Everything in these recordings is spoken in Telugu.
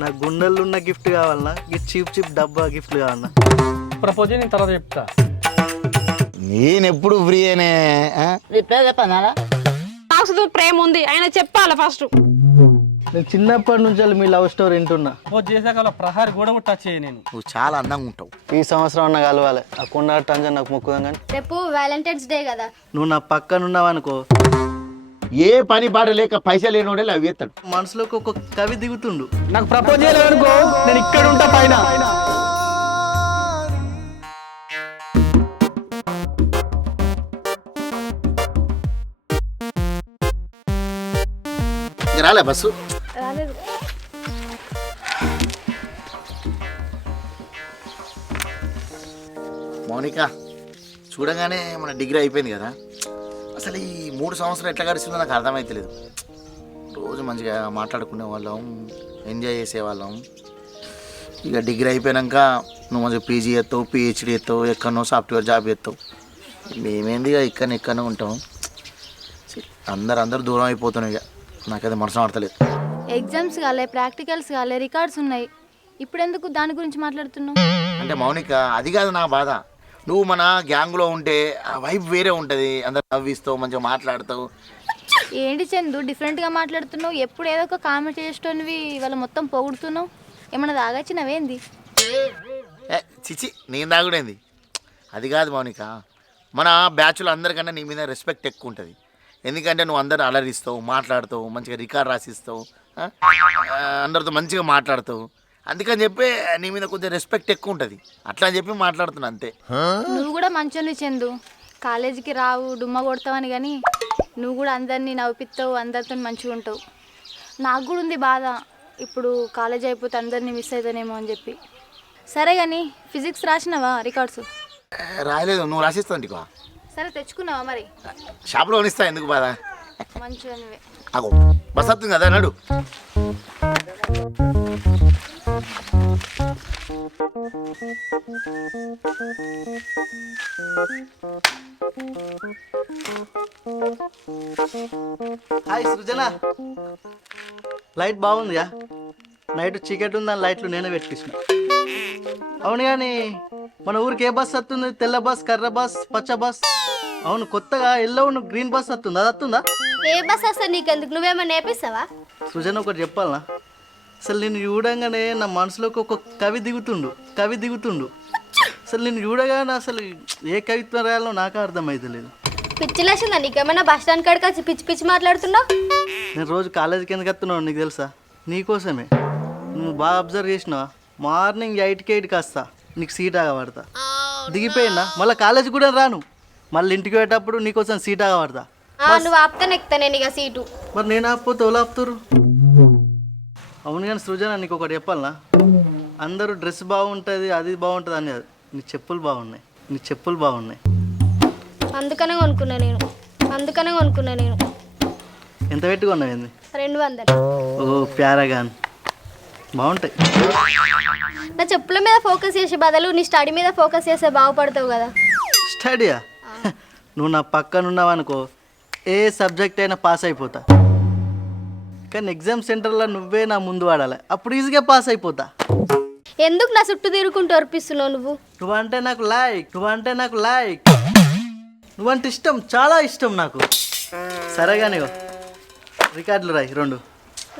నా గుండెల్లో ఉన్న గిఫ్ట్ కావాలన్నా ఈ చీప్ చీప్ డబ్బా గిఫ్ట్ కావాలన్నా. ప్రపోజ్ నేను తర్వాత చెప్తా. నేను ఎప్పుడు ఫ్రీ అనే నాకు ప్రేమ ఉంది ఆయన చెప్పాలి ఫస్ట్. నేను చిన్నప్పటి నుంచి మీ లవ్ స్టోరీ వింటున్నా. ప్రపోజ్ చేశాక వాళ్ళ ప్రహారీ గోడ కూడా టచ్ చేయ నేను. నువ్వు చాలా అందంగా ఉంటావు. ఈ సంవత్సరం అన్న కలవాలి ఆ కొండ టంజన్ నాకు మొక్కుదాం కానీ. రేపు వ్యాలంటైన్స్ డే కదా, నువ్వు నా పక్కన ఉన్నావనుకో ఏ పని పాట లేక పైసలు లేనోడే అవి ఎత్తాడు. మనసులోకి ఒక కవి దిగుతుండు. నాకు ప్రపోజ్ చేయలేదనుకో నేను ఇక్కడ ఉంటా పైన. రాలే బస్సు రాలేదు. మౌనిక చూడగానే మన డిగ్రీ అయిపోయింది కదా, అసలు ఈ 3 సంవత్సరాలు ఎట్లా గడిచిందో నాకు అర్థమైతలేదు. రోజు మంచిగా మాట్లాడుకునే వాళ్ళం, ఎంజాయ్ చేసేవాళ్ళం. ఇక డిగ్రీ అయిపోయాక నువ్వు మంచిగా పీజీ చేస్తావు, పిహెచ్డీ చేస్తావు, ఎక్కడనో సాఫ్ట్వేర్ జాబ్ చేస్తావు. మేమేంది ఇక ఇక్కడనే ఉంటాం. అందరూ దూరం అయిపోతున్నాయి. ఇక నాకైతే మనసు ఆడతలేదు. ఎగ్జామ్స్ కాలే, ప్రాక్టికల్స్ కాలే, రికార్డ్స్ ఉన్నాయి. ఇప్పుడు ఎందుకు దాని గురించి మాట్లాడుతున్నావు? అంటే మౌనిక అది కాదు నా బాధ. నువ్వు మన గ్యాంగ్లో ఉంటే ఆ వైబ్ వేరే ఉంటుంది. అందరు నవ్విస్తావు, మంచిగా మాట్లాడతావు. ఏంటి చందు డిఫరెంట్గా మాట్లాడుతున్నావు? ఎప్పుడు ఏదో ఒక కామెంట్ చేసేటోనివి ఇవాళ మొత్తం పొగుడుతున్నావు. ఏమన్నా తాగచ్చినవేంది? చిచి నేను తాగుడేంది. అది కాదు మౌనిక, మన బ్యాచ్లో అందరికన్నా నీ మీద రెస్పెక్ట్ ఎక్కువ ఉంటుంది. ఎందుకంటే నువ్వు అందరు అలరిస్తావు, మాట్లాడతావు, మంచిగా రికార్డ్ రాసిస్తావు, అందరితో మంచిగా మాట్లాడతావు. అందుకని చెప్పి నీ మీద కొంచెం రెస్పెక్ట్ ఎక్కువ ఉంటుంది. అట్లా అని చెప్పి మాట్లాడుతున్నా అంతే. నువ్వు కూడా మంచోని చందు, కాలేజీకి రావు, డుమ్మ కొడతావని, కానీ నువ్వు కూడా అందరినీ నవ్విస్తావు, అందరితో మంచిగా ఉంటావు. నాకు కూడా ఉంది బాధ, ఇప్పుడు కాలేజ్ అయిపోతే అందరినీ మిస్ అవుతానేమో అని చెప్పి. సరే కానీ ఫిజిక్స్ రాసినావా రికార్డ్స్? రాయలేదు, నువ్వు రాసిస్తావు ఇంటికి. సరే తెచ్చుకున్నావా మరి? షాప్లో కొనిస్తా, ఎందుకు బాధ. మంచిగా నువ్వే. అగో బస్ వస్తుంది కదా, నడు. హాయ్ సృజన, లైట్ బాగుందియా? నైట్ చీకటి ఉందని లైట్లు నేనే పెట్టించిన. అవును కానీ మన ఊరికి ఏ బస్ వస్తుంది? తెల్ల బస్, కర్ర బస్, పచ్చ బస్. అవును, కొత్తగా ఎల్లో గ్రీన్ బస్ వస్తుంది, అది వస్తుందా? ఏ బస్ వస్తా నీకెందుకు? నువ్వేమన్నా నేర్పిస్తావా? సృజన ఒకటి చెప్పాలనా, అసలు నేను చూడంగానే నా మనసులోకి ఒక కవి దిగుతుండు. అసలు నేను చూడగానే అసలు ఏ కవిత్వం రాయాలో నాకు అర్థమైతలేదు. పిచ్చిలేసిందా నీకేమన్నా? బస్ స్టాండ్ కాడికి వచ్చి పిచ్చి పిచ్చి మాట్లాడుతున్నావు. నేను రోజు కాలేజీకి ఎందుకు వస్తున్నావు నీకు తెలుసా? నీకోసమే. నువ్వు బాగా అబ్జర్వ్ చేసినావా? మార్నింగ్ 8కి 8కి వస్తా, నీకు సీట్ ఆగబడతా. దిగిపోయినా మళ్ళీ కాలేజీ కూడా రాను, మళ్ళీ ఇంటికి పోయేటప్పుడు నీకోసం సీట్ ఆగబడతా. నువ్వు ఆపుతానే ఎక్కుతానే ఇక సీటు. మరి నేను ఆపిపోతే ఎవరు ఆపుతారు? అవును కానీ సృజన నీకు ఒకటి చెప్పాలనా, అందరూ డ్రెస్ బాగుంటుంది, అది బాగుంటుంది అని కాదు, నీ చెప్పులు బాగున్నాయి. అందుకనే కొనుక్కున్నా నేను. ఎంత పెట్టి కొన్నావు? 200. ఓ ప్యారాగాన్, బాగుంటాయి. నా చెప్పుల మీద ఫోకస్ చేసే బదులు నీ స్టడీ మీద ఫోకస్ చేస్తే బాగుపడతావు కదా. స్టడీయా? నువ్వు నా పక్కన ఉన్నావనుకో ఏ సబ్జెక్ట్ అయినా పాస్ అయిపోతా. కానీ ఎగ్జామ్ సెంటర్లో నువ్వే నా ముందు వాడాలి, అప్పుడు ఈజీగా పాస్ అయిపోతా. ఎందుకు నా చుట్టూ తిరుగుకుంటూ అర్పిస్తున్నావు? నువ్వంటే నాకు లైక్, నువ్వంటే ఇష్టం, చాలా ఇష్టం నాకు. సరేగాని రికార్డులు రాయి 2.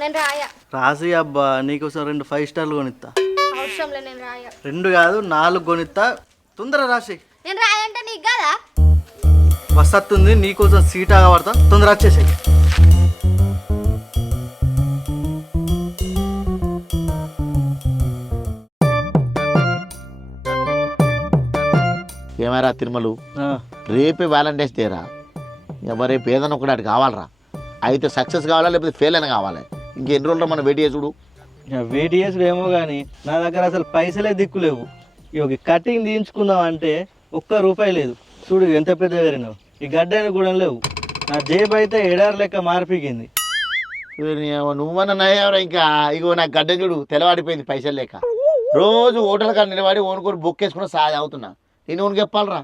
నేను రాయా. రాసి అబ్బా, నీకోసం 2 5 స్టార్లు కొనిస్తా. అవసరంలే, నేను రాయా. 2 కాదు 4 కొనిస్తా, తొందర రాసి. నేను రాయంటే నీకు కదా బస్ వస్తుంది, నీకోసం సీట్ ఆగబడతా, తొందర వచ్చేసాయి. ఏమైనా తిరుమలు, రేపే వ్యాలంటైన్స్ డే రా. రేపు ఏదైనా ఒకటి అటు కావాలరా. అయితే సక్సెస్ కావాలా లేకపోతే ఫెయిల్ అయినా కావాలి. ఇంకెన్ని రోజులు మనం వెయిట్ చేసి చూడు. వెయిట్ చేసుడు ఏమో కానీ నా దగ్గర అసలు పైసలే దిక్కులేవు. ఇక కటింగ్ తీయించుకుందాం అంటే ₹1 లేదు. చూడు ఎంత పెద్ద వేరినావు. ఈ గడ్డని కూడా లేవు. నా జేబు అయితే ఎడారి లెక్క మారిపోయింది. నువ్వన్నా నయ్యావరా. ఇంకా ఇగో నా గడ్డ చూడు తెల్లవాడిపోయింది పైసలు లేక. రోజు హోటల్ కాడ నిలబడి ఓనుకొని బొక్కేసుకుని సాగు అవుతున్నా. నేను ఓనికి చెప్పాలరా.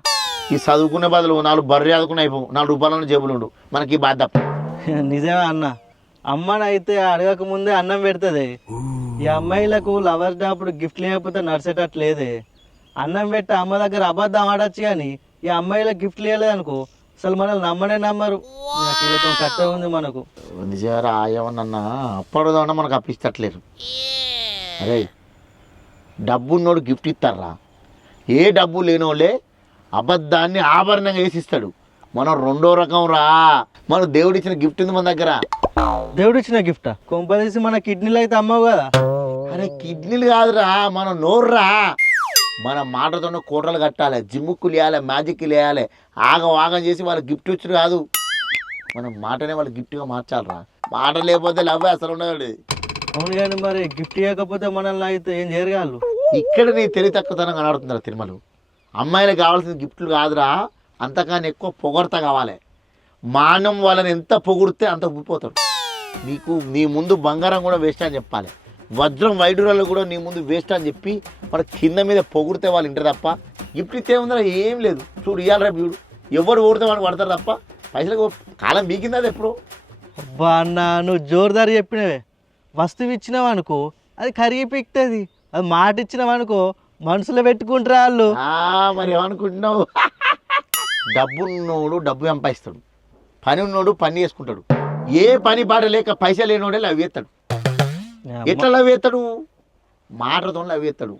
ఈ చదువుకునే బదులు 4 బర్రె చదువుకుని అయిపో, ₹4 జేబులు ఉండు, మనకి బాధ. నిజమే అన్న, అమ్మని అయితే అడగక ముందే అన్నం పెడుతుంది. ఈ అమ్మాయిలకు లవర్స్ డే అప్పుడు గిఫ్ట్ లేకపోతే నడిచేటట్లేదే. అన్నం పెట్టి అమ్మ దగ్గర అబద్ధం ఆడొచ్చు కానీ ఈ అమ్మాయిలకు గిఫ్ట్ లేదనుకో అసలు మనల్ని నమ్మనే నమ్మరు. వీళ్ళతో కట్టే ఉంది మనకు. నిజారా ఏమన్నా అప్పటిదామన్నా మనకు అప్పిస్తట్లేరు. అరే డబ్బున్నోడు గిఫ్ట్ ఇస్తారా? ఏ డబ్బు లేనోళ్ళే అబద్ధాన్ని ఆభరణంగా వేసిస్తాడు. మనం రెండో రకం రా. మన దేవుడిచ్చిన గిఫ్ట్ ఉంది మన దగ్గర. దేవుడిచ్చిన గిఫ్టా? కొంపదీసి మన కిడ్నీలు అయితే అమ్మవు కదా. అరే కిడ్నీలు కాదురా, మనం నోర్రా. మన మాటతోనే కోటలు కట్టాలి, జిమ్ముక్కులు వేయాలి, మ్యాజిక్లు వేయాలి, ఆగం ఆగం చేసి వాళ్ళకి గిఫ్ట్ వచ్చుడు కాదు. మనం మాటనే వాళ్ళకి గిఫ్ట్గా మార్చాలరా. మాట లేకపోతే లవ్ అసలు ఉండదు. అవును కానీ మరి గిఫ్ట్ ఇవ్వకపోతే మనల్ని అయితే ఏం చేయగలరు? ఇక్కడ నీ తెలివి తక్కువతనం కనబడుతుందిరా తిరుమల. అమ్మాయిలకు కావాల్సిన గిఫ్ట్లు కాదురా, అంతకన్నా ఎక్కువ పొగడత కావాలి. మానం వాళ్ళని ఎంత పొగిడితే అంత ఊడిపోతాడు. నీకు నీ ముందు బంగారం కూడా వేస్ట్ అని చెప్పాలి, వజ్రం వైడూరాలు కూడా నీ ముందు వేస్ట్ అని చెప్పి మన కింద మీద పొగిడితే వాళ్ళు ఇంటారు తప్ప గిఫ్ట్ ఇస్తే ఉందా ఏం లేదు. చూడు ఇవ్వాలి రేపు చూడు, ఎవరు ఓడితే వాడు పడతారు తప్ప పైసలకు కాలం బీకింది అది ఎప్పుడు. అబ్బా అన్న నువ్వు జోరుదారి చెప్పినవే. వస్తువు ఇచ్చినావు అనుకో అది కరిగి పిక్తుంది, అది మాట ఇచ్చినావు అనుకో మనసులో పెట్టుకుంటారా వాళ్ళు. మరి ఏమనుకుంటున్నావు? డబ్బున్నోడు డబ్బు సంపాదిస్తాడు, పని ఉన్నోడు పని చేసుకుంటాడు. ఏ పని బాట లేక పైసలు లేనోడే లవ్ చేస్తాడు. ఎట్లా లవ్ చేస్తాడు? మాటతో లవ్ చేస్తాడు.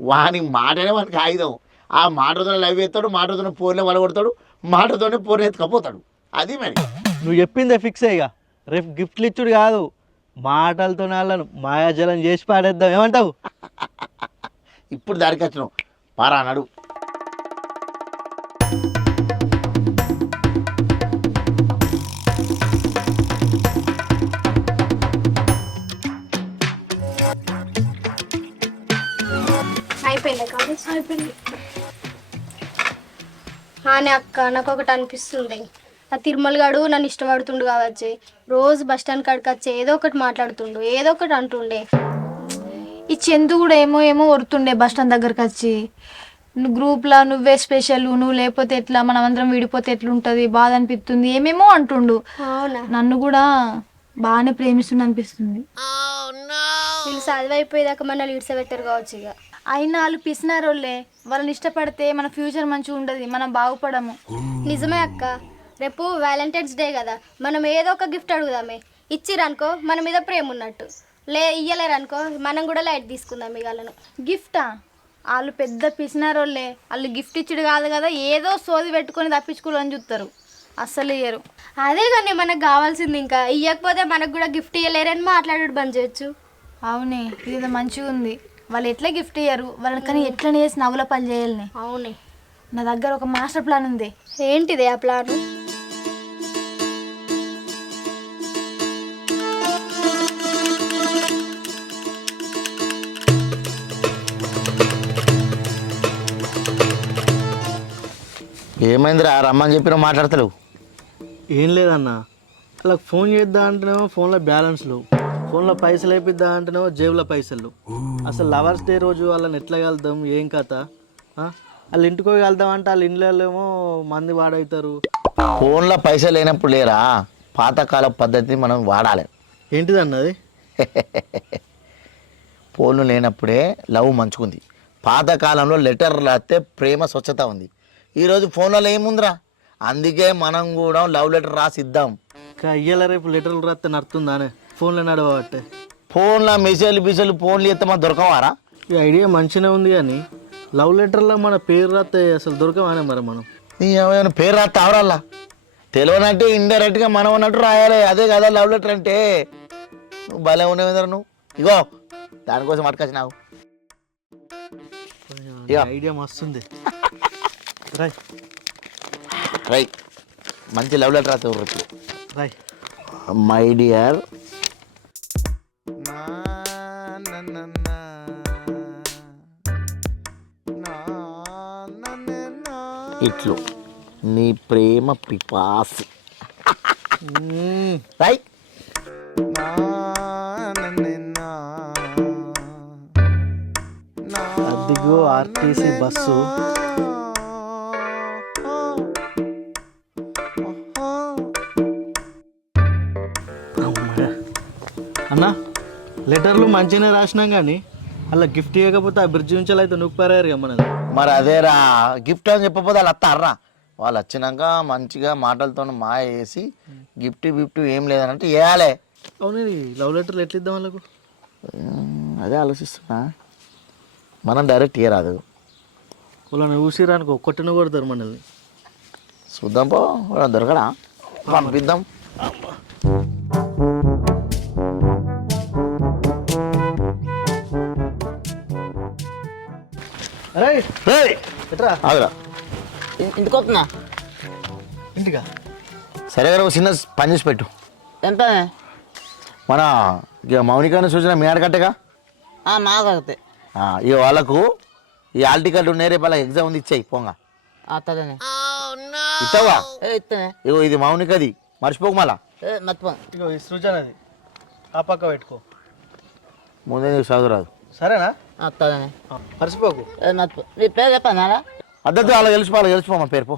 వాని మాటనే వానికి ఆయుధం. ఆ మాటతో లవ్ చేస్తాడు, మాటతోనే ఫోన్లో వలగొడతాడు, మాటతోనే ఫోన్ ఎత్తుకపోతాడు. అది మరి నువ్వు చెప్పిందే ఫిక్స్ అయ్యగా. రేపు గిఫ్ట్లు ఇచ్చుడు కాదు, మాటలతో వాళ్ళను మాయాజలం చేసి పాడేద్దాం. ఏమంటావు? ఇప్పుడు దారికి వచ్చినావు పారా అన్నాడు. అని అక్క నాకు ఒకటి అనిపిస్తుంది, ఆ తిరుమల గాడు నన్ను ఇష్టపడుతుండు కావచ్చు. రోజు బస్ స్టాండ్ కాడికి వచ్చి ఏదో ఒకటి మాట్లాడుతుండు, ఏదో ఒకటి అంటుండే. ఈ చందు కూడా ఏమో ఏమో ఒరుతుండే బస్ స్టాండ్ దగ్గరకు వచ్చి. నువ్వు గ్రూప్లో నువ్వే స్పెషల్, నువ్వు లేకపోతే ఎట్లా, మనం అందరం విడిపోతే ఎట్లుంటుంది, బాధ అనిపిస్తుంది, ఏమేమో అంటుండు. అవునా? నన్ను కూడా బాగానే ప్రేమిస్తుండు అనిపిస్తుంది. వీళ్ళు చదివైపోయేదాకా మనల్ని ఇడిసబెట్టారు కావచ్చు. ఇక అయినా వాళ్ళు పిసినారోళ్ళే, వాళ్ళని ఇష్టపడితే మన ఫ్యూచర్ మంచిగా ఉండదు, మనం బాగుపడము. నిజమే అక్క. రేపు వ్యాలంటైన్స్ డే కదా, మనం ఏదో ఒక గిఫ్ట్ అడుగుదామే. ఇచ్చిరనుకో మన మీద ప్రేమ ఉన్నట్టు, ఇయ్యలేరనుకో మనం కూడా లైట్ తీసుకుందాం ఇవాళను. గిఫ్టా? వాళ్ళు పెద్ద పిసినారోళ్ళే, వాళ్ళు గిఫ్ట్ ఇచ్చుడు కాదు కదా, ఏదో సోది పెట్టుకొని తప్పించుకోవాలని చూస్తారు, అస్సలు ఇయ్యరు. అదే కానీ మనకు కావాల్సింది. ఇంకా ఇవ్వకపోతే మనకు కూడా గిఫ్ట్ ఇవ్వలేరని మాట్లాడు బంద్ చేయొచ్చు. అవునే, ఇది మంచిగా ఉంది. వాళ్ళు ఎట్లా గిఫ్ట్ ఇయ్యరు, వాళ్ళని కానీ ఎట్లా చేసి నవ్వుల పని చేయాలని. అవునే, నా దగ్గర ఒక మాస్టర్ ప్లాన్ ఉంది. ఏంటిది ఆ ప్లాను? ఏమైందిరా రమ్మని చెప్పినా మాట్లాడతలేవు? ఏం లేదన్నా, అలా ఫోన్ చేద్దా అంటేనేమో ఫోన్లో బ్యాలెన్స్ లేవు, ఫోన్లో పైసలు అయిపోద్దా అంటేనేమో జేబులో పైసలు. అసలు లవర్స్ డే రోజు వాళ్ళని ఎట్లా కలుద్దాం, ఏం కథ? వాళ్ళు ఇంటికి పోయి కలుద్దాం అంటే వాళ్ళ ఇంట్లో ఏమో మంది వాడవుతారు. ఫోన్లో పైసలు లేనప్పుడు లేరా, పాతకాల పద్ధతిని మనం వాడాలి. ఏంటిది అన్నది? ఫోన్లు లేనప్పుడే లవ్ మంచుకుంది. పాతకాలంలో లెటర్ రాస్తే ప్రేమ స్వచ్ఛత ఉంది. ఈరోజు ఫోన్లలో ఏముందిరా? అందుకే మనం కూడా లవ్ లెటర్ రాసిద్దాం. ఇయ్యాల రేపు లెటర్లు రాస్తే నడుతుందానే ఫోన్లో నడవబట్టే. ఫోన్లో మెసేజ్లు ఫోన్లు ఎత్తే మనం దొరకవారా? ఈ ఐడియా మంచిగానే ఉంది కానీ లవ్ లెటర్లో మన పేరు రాస్తే అసలు దొరకవానే మరి మనం. ఏమైనా పేరు రాస్తే అవరాలా తెలియనట్టే ఇండైరెక్ట్గా మనం అన్నట్టు రాయాలి. అదే కదా లవ్ లెటర్ అంటే. నువ్వు భలే ఉండేవిందరా నువ్వు. ఇగో దానికోసం అట్టుకొచ్చి నాకు ఐడియా మస్తుంది. రైట్, మంచి లవ్ లెటర్ రాస్తే ఇప్పుడు. రైట్, మై డియర్ ఇట్లు నీ ప్రేమ పిపాసి. రైట్, అదిగో ఆర్టీసీ బస్సు. అన్నా లెటర్లు మంచిగానే రాసినాం కానీ అలా గిఫ్ట్ ఇవ్వకపోతే ఆ బ్రిడ్జ్ నుంచి అయితే నూకుపారారు ఇక మనది. మరి అదేరా గిఫ్ట్ అని చెప్పకపోతే వాళ్ళు వస్తారా? వాళ్ళు వచ్చినాక మంచిగా మాటలతో మాయ వేసి గిఫ్ట్ ఏం లేదనంటే వేయాలి. అవును ఇది లవ్ లెటర్లు ఎట్లా ఇద్దాం వాళ్ళకు? అదే ఆలోచిస్తున్నా. మనం డైరెక్ట్ ఇయ్యరాదు, వాళ్ళని ఊసిరానుకో కొట్టిన కొడతారు మనల్ని. చూద్దాం పో, వాడు దొరకడా పంపిద్దాం. అరే ఎట్రా ఆగురా, ఇంటికి వస్తున్నా. ఇంటికా? సరే గారు చిన్న పని చేసి పెట్టు. ఎంత? మన ఇక మౌనికాను సూచన మీ ఆడకట్టగా మాకతే ఇక వాళ్ళకు ఈ ఆల్ టికెట్ ఉన్నాయి, రేపు వాళ్ళకి ఎగ్జామ్ ఉంది, ఇచ్చాయి పోంగా. అత్తదనే ఇస్తావా? ఇస్తానే. ఇగో ఇది మౌనికది, మర్చిపోకు మళ్ళా. మర్చిపో. ఇగో ఈ సృజనది ఆ పక్క పెట్టుకో. ముందే నీకు చదువురాదు. సరేనా? అత్తదనే మర్చిపోకు. మర్చిపో. నీ పేరు చెప్పానా? అద్దె అలా గెలిచిపో మా పేరు పో.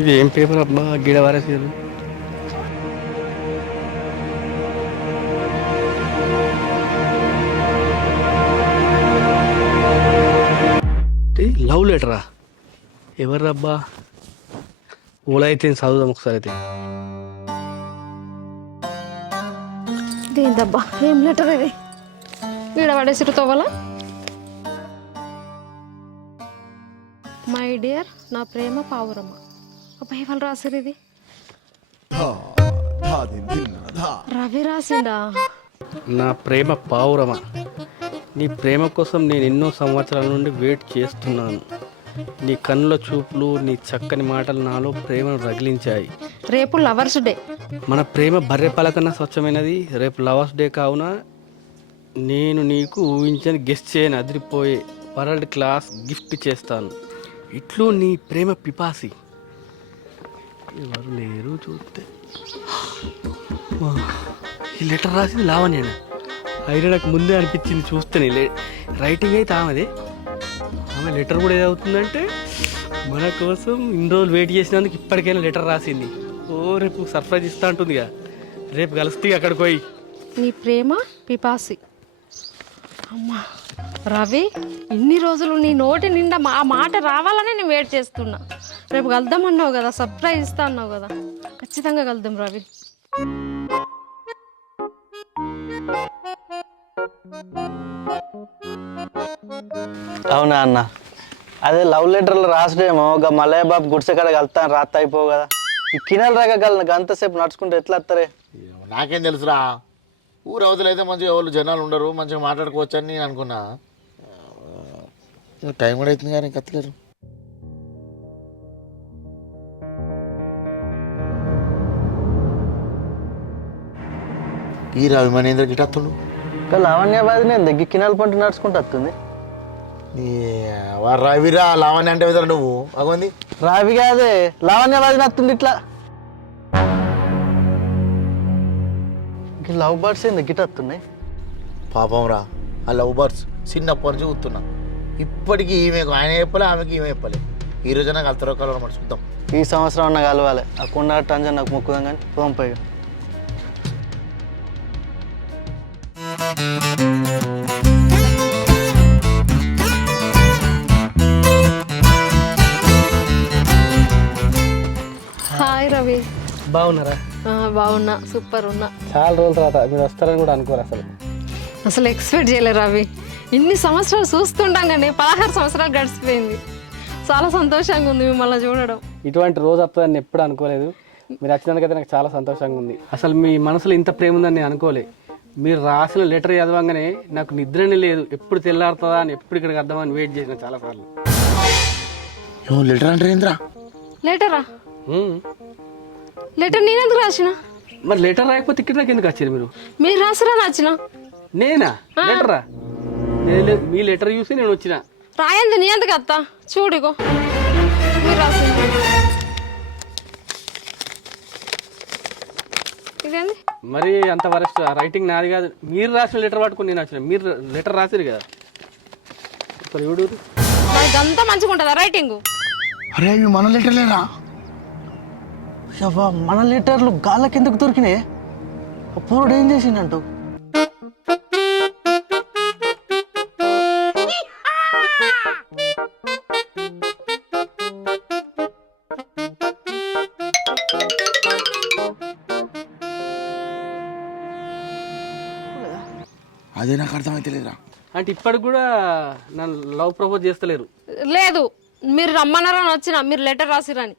ఇది ఏం పేపర్ అబ్బా గిడ వారేసారు. లవ్ లెటరా? ఎవర్రబ్బా? ఓలా అయితే చదువుదాం ఒకసారి. అయితే దేందబ్బా ఏం లెటర్ ఇది? వీడ పడేసిరు తోవల. మై డియర్ నా ప్రేమ పావురమ్మ. అబ్బాయి వాళ్ళు రాసిరు ఇది. రవి రాసిండా? నా ప్రేమ పావురమా, నీ ప్రేమ కోసం నేను ఎన్నో సంవత్సరాల నుండి వెయిట్ చేస్తున్నాను. నీ కన్నుల చూపులు, నీ చక్కని మాటలు నాలో ప్రేమను రగిలించాయి. రేపు లవర్స్ డే. మన ప్రేమ బర్రె పలకన్నా స్వచ్ఛమైనది. రేపు లవర్స్ డే కావున నేను నీకు ఊహించని గెస్ట్ చేయని అదిరిపోయే వరల్డ్ క్లాస్ గిఫ్ట్ చేస్తాను. ఇట్లు నీ ప్రేమ పిపాసి. ఎవరు లేరు చూస్తే. ఈ లెటర్ రాసింది లావణ్యనా? అయినా నాకు ముందే అనిపించింది చూస్తేనే. రైటింగ్ అయితే ఆమెదే. ఆమె లెటర్ కూడా ఏదవుతుందంటే మన కోసం ఇన్ని రోజులు వెయిట్ చేసినందుకు ఇప్పటికైనా లెటర్ రాసింది. ఓ రేపు సర్ప్రైజ్ ఇస్తా అంటుందిగా. రేపు కలుస్తే అక్కడికి పోయి. నీ ప్రేమ పిపాసి. అమ్మా రవి, ఇన్ని రోజులు నీ నోటి నిండా ఆ మాట రావాలని నేను వెయిట్ చేస్తున్నా. రేపు కలుద్దాం అన్నావు కదా, సర్ప్రైజ్ ఇస్తా అన్నావు కదా, ఖచ్చితంగా కలుద్దాం రవి. అవునా అన్న? అదే లవ్ లెటర్లు రాసుడేమో ఒక మలయ బాబు గుడిసె కాడ కలుతాను రాత్త అయిపోవు కదా. ఈ కినాలు రాగలను అంతసేపు నడుచుకుంటే ఎట్లా వస్తారే? నాకేం తెలుసురా, ఊరు అవతల అయితే మంచిగా ఎవరు జనాలు ఉండరు, మంచిగా మాట్లాడుకోవచ్చు అని నేను అనుకున్నా. టైం కూడా అవుతుంది కానీ కత్తలేరు. ఈ రవి మనేంద్ర గిటత్తుడు లావణ్యబాద్ నేను దగ్గర కినాల పంట నడుచుకుంటూ వస్తుంది. రవిరా లావణ్య అంటే వెదరా నువ్వు? అగోంది రావి కాదే లావణ్యబాద్ వస్తుంది ఇట్లా. లవ్ బర్డ్స్ ఏంది గిట వస్తున్నాయి? పాపం రా, ఆ లవ్ బర్డ్స్ చిన్నప్పటి నుంచి కూతున్నా. ఇప్పటికీ ఈమెకు ఆయన చెప్పలే, ఆమెకి ఈమె చెప్పలే. ఈ రోజున కలుతారో కలవడం మరి చూద్దాం. ఈ సంవత్సరం అన్న కలవాలి. ఆ కొండ టంజన్ నాకు మొక్కుదాం కానీ పంపయ్య. హాయ్ రవి. బాగున్నారా? బాగున్నా, సూపర్ ఉన్నా. చాలా రోజుల తర్వాత మీరు వస్తారని కూడా అనుకోరు అసలు. అసలు ఎక్స్పెక్ట్ చేయలేరు రవి. ఇన్ని సంవత్సరాలు చూస్తుండగానే 16 సంవత్సరాలు గడిచిపోయింది. చాలా సంతోషంగా ఉంది మిమ్మల్ని చూడడం. ఇటువంటి రోజు వస్తుందని ఎప్పుడు అనుకోలేదు. మీరు వచ్చినందుకైతే నాకు చాలా సంతోషంగా ఉంది. అసలు మీ మనసులో ఇంత ప్రేమ ఉందని నేను అనుకోలే. మీరు రాసిన లెటర్ చదవంగానే నాకు నిద్రనే లేదు. ఎప్పుడు తెల్లారుతుందా అని, ఎప్పుడు ఇక్కడికి వద్దామని వెయిట్ చేసిన చాలాసార్లు. లెటర్ అంటే ఏంద్రా? లెటరా? లెటర్ నేనెందుకు రాసిన? మరి లెటర్ రాయకపోతే ఇక్కడ నాకు ఎందుకు వచ్చారు మీరు? మీరు రాసిరా నచ్చిన? నేనా లెటరా? మీ లెటర్ చూసి నేను వచ్చిన. రాయంది నీ ఎందుకు అత్త? చూడిగో మీరు రాసింది. ఇదేంది మరి అంత వరస్ట్ రైటింగ్ నాది కాదు. మీరు రాసిన లెటర్ పట్టుకుని నేను వచ్చిన. మీరు లెటర్ రాసిరు కదా. ఇదంతా మంచిగా ఉంటుందా రైటింగ్? అరే ఇవి మన లెటర్లేరా? అవ్వా, మన లెటర్లు గాళ్ళకి ఎందుకు దొరికినాయి? పూర్వుడు ఏం చేసిండంటావు? అదే నాకు అర్థమైతే లేదురా. అంటే ఇప్పటికి కూడా నన్ను లవ్ ప్రపోజ్ చేస్తలేరు. లేదు, మీరు రమ్మన్నారని వచ్చిన, మీరు లెటర్ రాసిరని.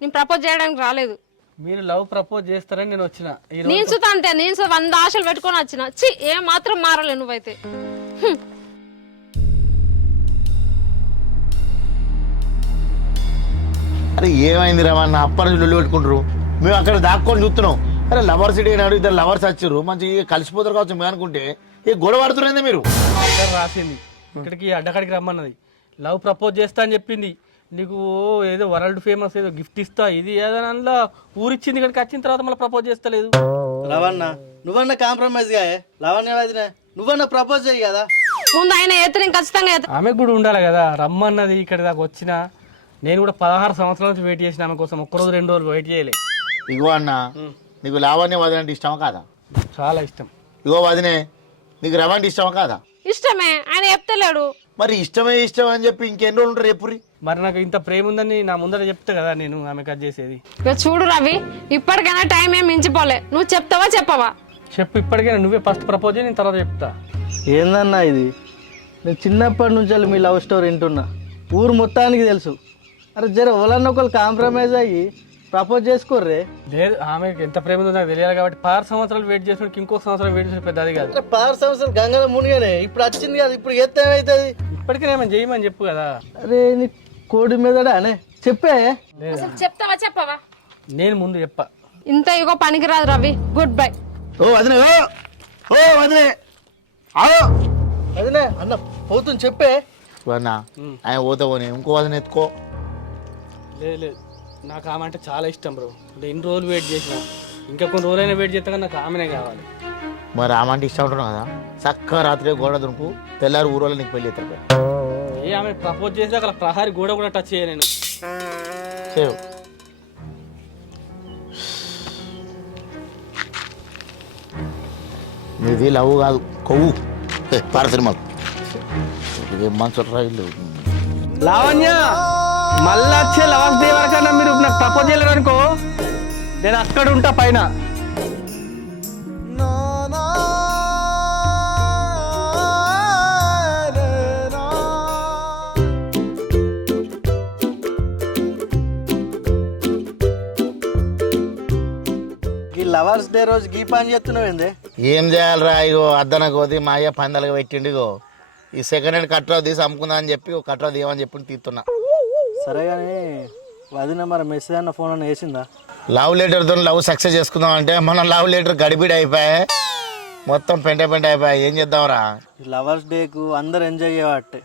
నేను ప్రపోజ్ చేయడానికి రాలేదు. మీరు లవ్ ప్రపోజ్ చేస్తారని నేను వచ్చిన. నేను సుత అంతే, నేను 100 ఆశలు పెట్టుకొని వచ్చిన. చి, ఏ మాత్రం మారలే నువ్వైతే. అరే ఏమైంది రా, నా అప్పటి నుంచి లొల్లి పెట్టుకుంటారు. మేము అక్కడ దాక్కొని చూస్తున్నాం. అరే లవర్స్ డే నాడు ఇద్దరు లవర్స్ వచ్చారు, మంచిగా కలిసిపోతారు కావచ్చు మేము అనుకుంటే ఏ గొడవ పడుతున్నాయిందా మీరు? రాసింది ఇక్కడికి అడ్డకాడికి రమ్మన్నది. లవ్ ప్రపోజ్ చేస్తా అని చెప్పింది. నీకు ఏదో వరల్డ్ ఫేమస్ ఏదో గిఫ్ట్ ఇస్తా ఇది ఏదైనా అందులో ఊరిచ్చింది. ఇక్కడికి వచ్చిన తర్వాత మళ్ళీ ప్రపోజ్ చేస్తలేదు. లవన్న నువ్వన్నా కాంప్రమైజ్ గా లవణ్య వదిన నువ్వన్నా ప్రపోజ్ చేయి కదా. ముందు ఆయన ఎత్తుని ఖచ్చితంగా ఆమెకు కూడా ఉండాలి కదా, రమ్మన్నది. ఇక్కడ దాకా వచ్చిన నేను కూడా 16 సంవత్సరాల నుంచి వెయిట్ చేసిన ఆమె కోసం. ఒక్కరోజు 2 రోజులు వెయిట్ చేయలే. ఇగో అన్న, నీకు లావణ్య వదిన అంటే ఇష్టమా కాదా? చాలా ఇష్టం. ఇగో వదినే, నీకు రవ అంటే ఇష్టమా కాదా? ఇష్టమే, ఆయన చెప్తలేడు. మరి ఇష్టమే ఇష్టం అని చెప్పి ఇంకెన్ని రోజులు ఉంటారు రేపురి? మరి నాకు ఇంత ప్రేమ ఉందని నా ముందర చెప్తే కదా నేను ఆమె కట్ చేసేది. ఇక చూడు రవి, ఇప్పటికైనా టైం ఏం మించిపోలే. నువ్వు చెప్తావా చెప్పవా? చెప్పు, ఇప్పటికైనా నువ్వే ఫస్ట్ ప్రపోజ్ చేయి, నేను తర్వాత చెప్తా. ఏందన్నా ఇది? నేను చిన్నప్పటి నుంచి మీ లవ్ స్టోరీ వింటున్నా, ఊరు మొత్తానికి తెలుసు. అరే జర ఎవరన్నా ఒకళ్ళు కాంప్రమైజ్ అయ్యి ప్రపోజ్ చేసుకోర్రే. లేదు, ఆమెకి ఎంత ప్రేమ ఉందో నాకు తెలియాలి కాబట్టి 16 సంవత్సరాలు వెయిట్ చేసినప్పుడు ఇంకొక సంవత్సరం వెయిట్ చేసిన పెద్ద అది కాదు. 16 సంవత్సరాలు గంగలో మునిగానే ఇప్పుడు వచ్చింది కదా, ఇప్పుడు ఎత్తే ఏమవుతుంది? ఇప్పటికీ ఏమైనా చేయమని చెప్పు కదా. అరే నీ కోడి మీదడా అనే చెప్పే. చెప్తావా చెప్పవా? నేను ముందు చెప్పా. ఇంత ఇగో పనికిరాదు రవి. Good bye. ఓ వదినే, ఓ వదినే, అదినే అన్న పోతుంది చెప్పే. అన్న ఆయన పోతే పోనీ, ఇంకో వదిన ఎత్తుకో. లేదు లేదు, నాకు ఆమె అంటే చాలా ఇష్టం బ్రో. అంటే ఇన్ని రోజులు వెయిట్ చేసిన, ఇంకా కొన్ని రోజులైనా వెయిట్ చేస్తా కానీ నాకు ఆమెనే కావాలి. మరి ఆమె అంటే ఇష్టం ఉంటున్నావు కదా, చక్కగా రాత్రి గోడ దునుకు, తెల్లారి ఊరోళ్ళు నీకు పెళ్ళి ఎత్తారు. ఏ ఆమె ప్రపోజ్ చేస్తే అక్కడ ప్రహారీ గోడ కూడా టచ్ చేయ నేను. సేవ్ ఇది లవ్ కాదు, కొవ్వు పార సినిమాలు. ఇదేం మనసు రైలు. లావణ్య, మళ్ళీ వచ్చే లవర్స్ డే వరకన్నా మీరు నాకు ప్రపోజ్ చేయలేరు అనుకో, నేను అక్కడ ఉంటా పైన. ఈ లవర్స్ డే రోజు గీ పని చేస్తున్నావు ఏంది? ఏం చేయాలరా, ఇగో అద్దన కోది మా అయ్య పందాలుగా పెట్టిండు. ఇగో ఈ సెకండ్ హ్యాండ్ కట్రా తీసి అమ్ముకుందా అని చెప్పి కట్రా తీయమని చెప్పి తీస్తున్నా. సరే కానీ వదిన మరి మెసేజ్ అన్న ఫోన్ అన్న వేసిందా? లవ్ లెటర్తో లవ్ సక్సెస్ చేసుకుందాం అంటే మన లవ్ లెటర్ గడిబిడి అయిపోయాయి, మొత్తం పెంట అయిపోయాయి. ఏం చేద్దాంరా? ఈ లవర్స్ డేకు అందరు ఎంజాయ్ చేయబట్టే,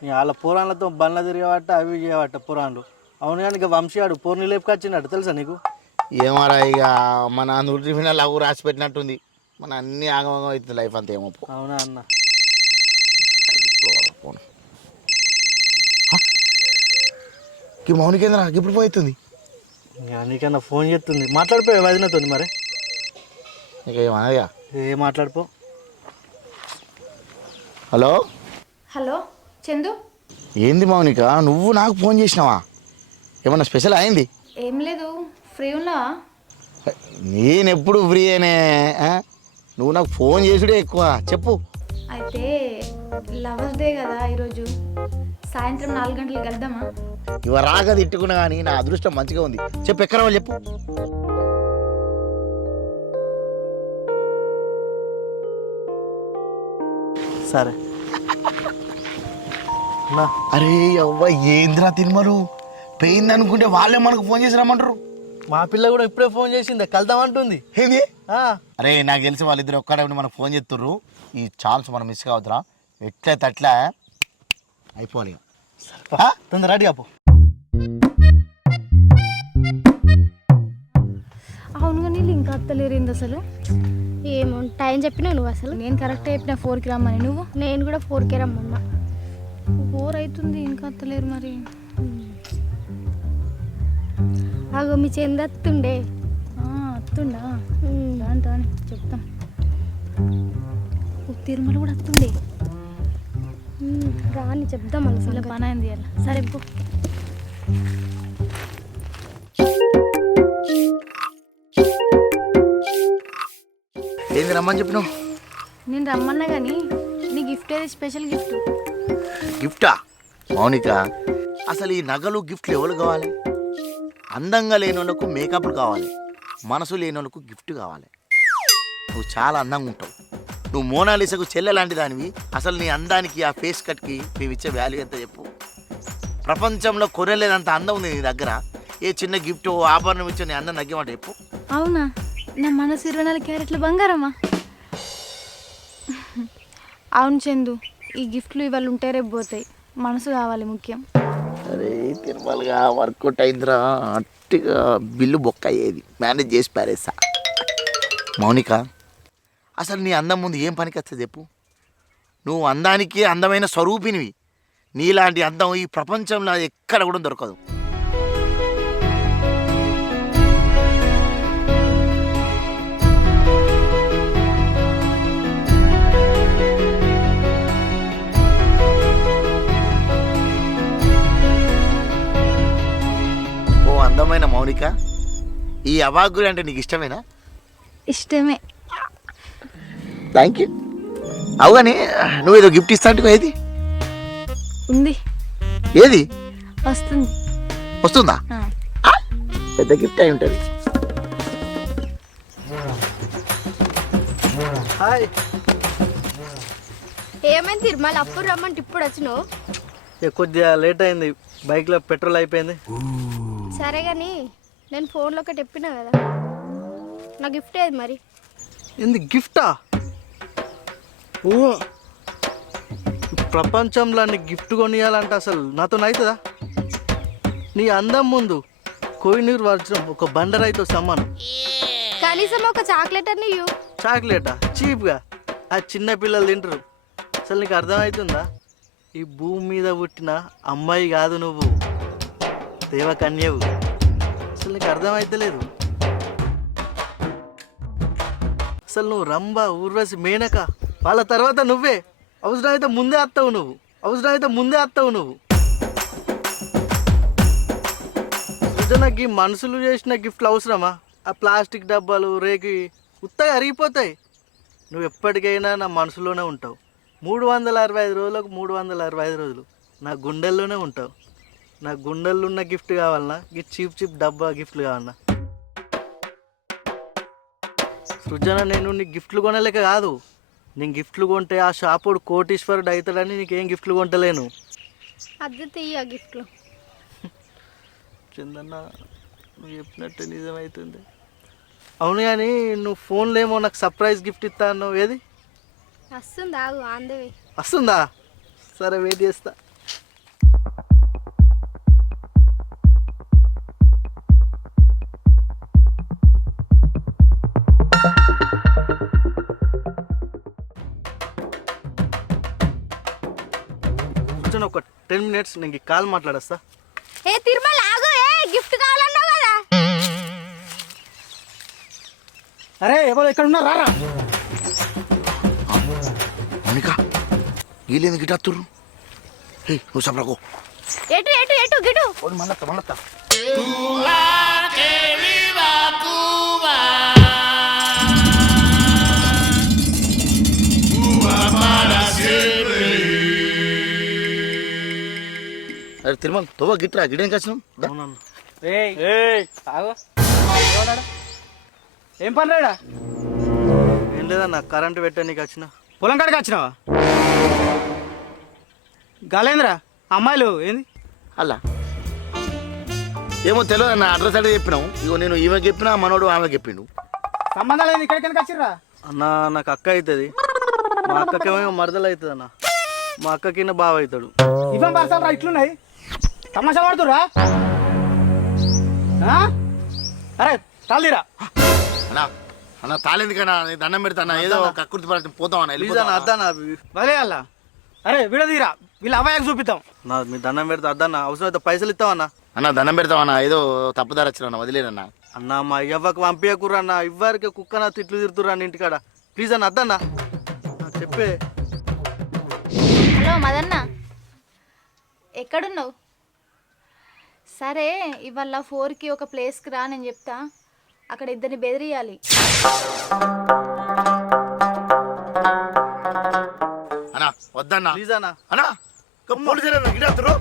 నీ వాళ్ళ పురాణాలతో బండ్ల తిరిగేవాట, అవి చేయబట్ట పురాణాలు. అవును కానీ ఇక వంశీయాడు పూర్ణి లేపుకొచ్చినట్టు తెలుసా నీకు? ఏమరా ఇక మన నుడిపిన లవ్ రాసి పెట్టినట్టుంది. మన అన్ని ఆగమగం అవుతుంది లైఫ్ అంతా. ఏమో అవునా అన్న? ఫోన్ మౌనికేంద్ర ఇప్పుడు పోతుంది. నీకన్నా ఫోన్ చేస్తుంది, మాట్లాడిపోయా వదినతో. మరి నీకేమనగా ఏ మాట్లాడిపో. హలో హలో చందు, ఏంది మౌనిక, నువ్వు నాకు ఫోన్ చేసినావా? ఏమన్నా స్పెషల్ అయింది? ఏం లేదు, ఫ్రీ ఉన్నావా? నేను ఎప్పుడు ఫ్రీ అనే, నువ్వు నాకు ఫోన్ చేసుడే ఎక్కువ. చెప్పు. అయితే లవర్స్ డే కదా ఈరోజు, సాయంత్రం 4 గంటలకు వెళ్దామా? ఇవ రాగా తిట్టుకున్నా కానీ నా అదృష్టం మంచిగా ఉంది. చెప్పు, ఎక్కడ వాళ్ళు చెప్పు. సరే అరే అవ్వ, ఏంద్రా తిన్మలు పోయింది అనుకుంటే వాళ్ళే మనకు ఫోన్ చేసి రమ్మంటారు. మా పిల్ల కూడా ఇప్పుడే ఫోన్ చేసింది, కలుద్దామంటుంది. ఏంది? అరే నాకు తెలిసి వాళ్ళిద్దరు ఒక్కడే మనకు ఫోన్ చేస్తుర్రు. ఈ ఛాన్స్ మనం మిస్ కావద్దురా, ఎట్లయితే అట్లా అయిపోవాలి. తొందర రెడీ అప్పు. అవును కానీ ఇంకా అత్తలేరేంది అసలు? ఏమో టైం చెప్పినావు నువ్వు అసలు? నేను కరెక్ట్ చెప్పిన 4కి రమ్మని, నువ్వు? నేను కూడా 4కే రమ్మన్నా. 4 అవుతుంది ఇంకా అత్తలేరు. మరి అగో మీ చెందత్తుండే వస్తుండా రాని రాని చెప్తాం తిరుమల కూడా వస్తుండే రాని చెప్దాం ఇలా అలా పని అయింది అలా సరే పో ఏంది రమ్మని చెప్పినావు? నేను రమ్మన్నా కానీ నీ గిఫ్ట్ ఏది స్పెషల్ గిఫ్ట్ గిఫ్టా? మౌనిక, అసలు ఈ నగలు గిఫ్ట్లు ఎవరు కావాలి? అందంగా లేని వాళ్ళకు మేకప్లు కావాలి, మనసు లేని వాళ్ళకు గిఫ్ట్ కావాలి. నువ్వు చాలా అందంగా ఉంటావు. నువ్వు మోనాలిసాకు చెల్లె లాంటి దానివి. అసలు నీ అందానికి, ఆ ఫేస్ కట్కి మేము ఇచ్చే వాల్యూ ఎంత చెప్పు? ప్రపంచంలో కొనలేదంత అందం ఉంది నీ దగ్గర. ఏ చిన్న గిఫ్ట్ ఆభరణం ఇచ్చే నీ అందం తగ్గమాట చెప్పు. అవునా? నా మనసు 24 క్యారెట్ల బంగారమా? అవును చందు, ఈ గిఫ్ట్లు ఇవాళ ఉంటే రేపు పోతాయి. మనసు కావాలి ముఖ్యం. అరే తిరుమలగా వర్కౌట్ అయిందిరా. అట్టిగా బిల్లు బొక్క అయ్యేది, మేనేజ్ చేసి పారేసా. మౌనిక, అసలు నీ అందం ముందు ఏం పనికి వస్తుంది చెప్పు? నువ్వు అందానికి అందమైన స్వరూపినివి. నీలాంటి అందం ఈ ప్రపంచంలో ఎక్కడ కూడా దొరకదు. ఓ అందమైన మౌనిక, ఈ అవాగులు అంటే నీకు ఇష్టమేనా? ఇష్టమే. Thank you. అవుగాని నువ్వు ఏదో గిఫ్ట్ ఇస్తా అంటే ఏది? ఉంది, ఏది వస్తుంది. వస్తుందా? ఆ. ఆ, పెద్ద గిఫ్ట్ అయి ఉంటుంది. హాయ్. ఏమైంది తిరుమల అప్పుడు రమ్మంటే ఇప్పుడు వచ్చినావు? కొద్దిగా లేట్ అయింది, బైక్లో పెట్రోల్ అయిపోయింది. సరే కానీ నేను ఫోన్లో ఒకటి చెప్పినా కదా, నా గిఫ్ట్ ఏది మరి? ఏంది గిఫ్టా? ఓ, ప్రపంచంలో నీకు గిఫ్ట్ కొనియాలంటే అసలు నాతో అవుతుందా? నీ అందం ముందు కోహినూర్ వజ్రం ఒక బండరాయితో సమానం. కనీసం ఒక చాక్లెట్ అని ఇవ్వు. చాక్లెటా? చీప్గా. ఆ చిన్న పిల్లలు తింటారు. అసలు నీకు అర్థమవుతుందా? ఈ భూమి మీద పుట్టిన అమ్మాయి కాదు నువ్వు, దేవకన్యవు. అసలు నీకు అర్థమైతలేదు. అసలు నువ్వు రంభ, ఊర్వశి, మేనక, వాళ్ళ తర్వాత నువ్వే. అవసరమైతే ముందే వస్తావు నువ్వు. సృజనకి మనుషులు చేసిన గిఫ్ట్లు అవసరమా? ఆ ప్లాస్టిక్ డబ్బాలు, రేకి ఉత్తగా అరిగిపోతాయి. నువ్వు ఎప్పటికైనా నా మనసులోనే ఉంటావు. 365 రోజులకు 365 రోజులు నా గుండెల్లోనే ఉంటావు. నా గుండెల్లో ఉన్న గిఫ్ట్ కావాలన్నా, ఈ చీప్ డబ్బా గిఫ్ట్లు కావాలన్నా? సృజన, నేను నీకు గిఫ్ట్లు కొనలేక కాదు. నేను గిఫ్ట్లు కొంటే ఆ షాపుడు కోటీశ్వరుడు అవుతాడని నీకేం గిఫ్ట్లు కొంటలేను. అద్దె తీయ గిఫ్ట్లు. చందన్న, నువ్వు చెప్పినట్టు నిజమవుతుంది. అవును కానీ నువ్వు ఫోన్లో ఏమో నాకు సర్ప్రైజ్ గిఫ్ట్ ఇస్తా అన్నావు, ఏది వస్తుంది? ఆగు, ఆన్ ద వే. వస్తుందా? సరే, వెయిట్ చేస్తా. ఒక 10 minutes నేను కాల్ మాట్లాడస్తా. ఏ తిరుమల ఆగు, గిఫ్ట్ కావాలన్నావు కదా. అరే ఎవరు ఎక్కడ ఉన్నారు? రారా. మౌనిక, వీళ్ళేంది గిట్ వస్తుర్రు? నువ్వు సపరకు ఎటు ఎటు ఎటు గిటు. మళ్ళా అరే తిరుమల, తోవ గిట్రా గిడేందుకు వచ్చినాం? అవునన్నా. ఏం పని రాడా? ఏం లేదన్నా, కరెంటు పెట్టడానికి వచ్చిన. పొలం కాడికి వచ్చినావా? గాలేంద్రా అమ్మాయిలు ఏంది? అలా ఏమో తెలియదు. నా అడ్రస్ అంటే చెప్పినావు. ఇగో నేను ఈమె చెప్పినా, మనోడు ఆమె చెప్పిండు. సంబంధాలు ఏంది? ఇక్కడికి ఎందుకు వచ్చిర్రా? అన్న, నాకు అక్క అవుతుంది. మా అక్కకేమో మరదలు అవుతుంది అన్న. మా అక్కకిన్న బావ అవుతాడు. ఇవ్వం పర్సాలు రా, ఇట్లున్నాయి. తమాషా పడుతురా? అరే తాళిరా. అన్న తాళెందుకన్నా? నేను దండం పెడతాను. ఏదో కక్కుర్తి పడి పోతాం అన్న. ప్లీజ్ అన్న, అద్దన్నా. వదిలేయాలా? అరే వీడదీరా, వీళ్ళ అబ్బాయికి చూపిద్దాం. నా మీ దండం పెడతా అద్దన్నా. అవసరం అయితే పైసలు ఇస్తావన్నా. అన్న దండం పెడతావన్నా, ఏదో తప్పుదారి వచ్చిన వదిలేరన్నా. అన్న మా అవ్వకు పంపించకుర్రా అన్న, ఇవ్వరికి కుక్కన తిట్లు తిరుతుర్రా అన్న ఇంటికాడ. ప్లీజ్ అన్న అద్దన్న చెప్పే. హలో మదన్న, ఎక్కడున్నావు? సరే ఇవాళ 4కి ఒక ప్లేస్కి రా, నేను చెప్తా. అక్కడ ఇద్దరిని బెదిరియాలి. అన్నా వద్దన్నా ప్లీజ్ అన్న అన్నా పోలీసులు గిడాతురు.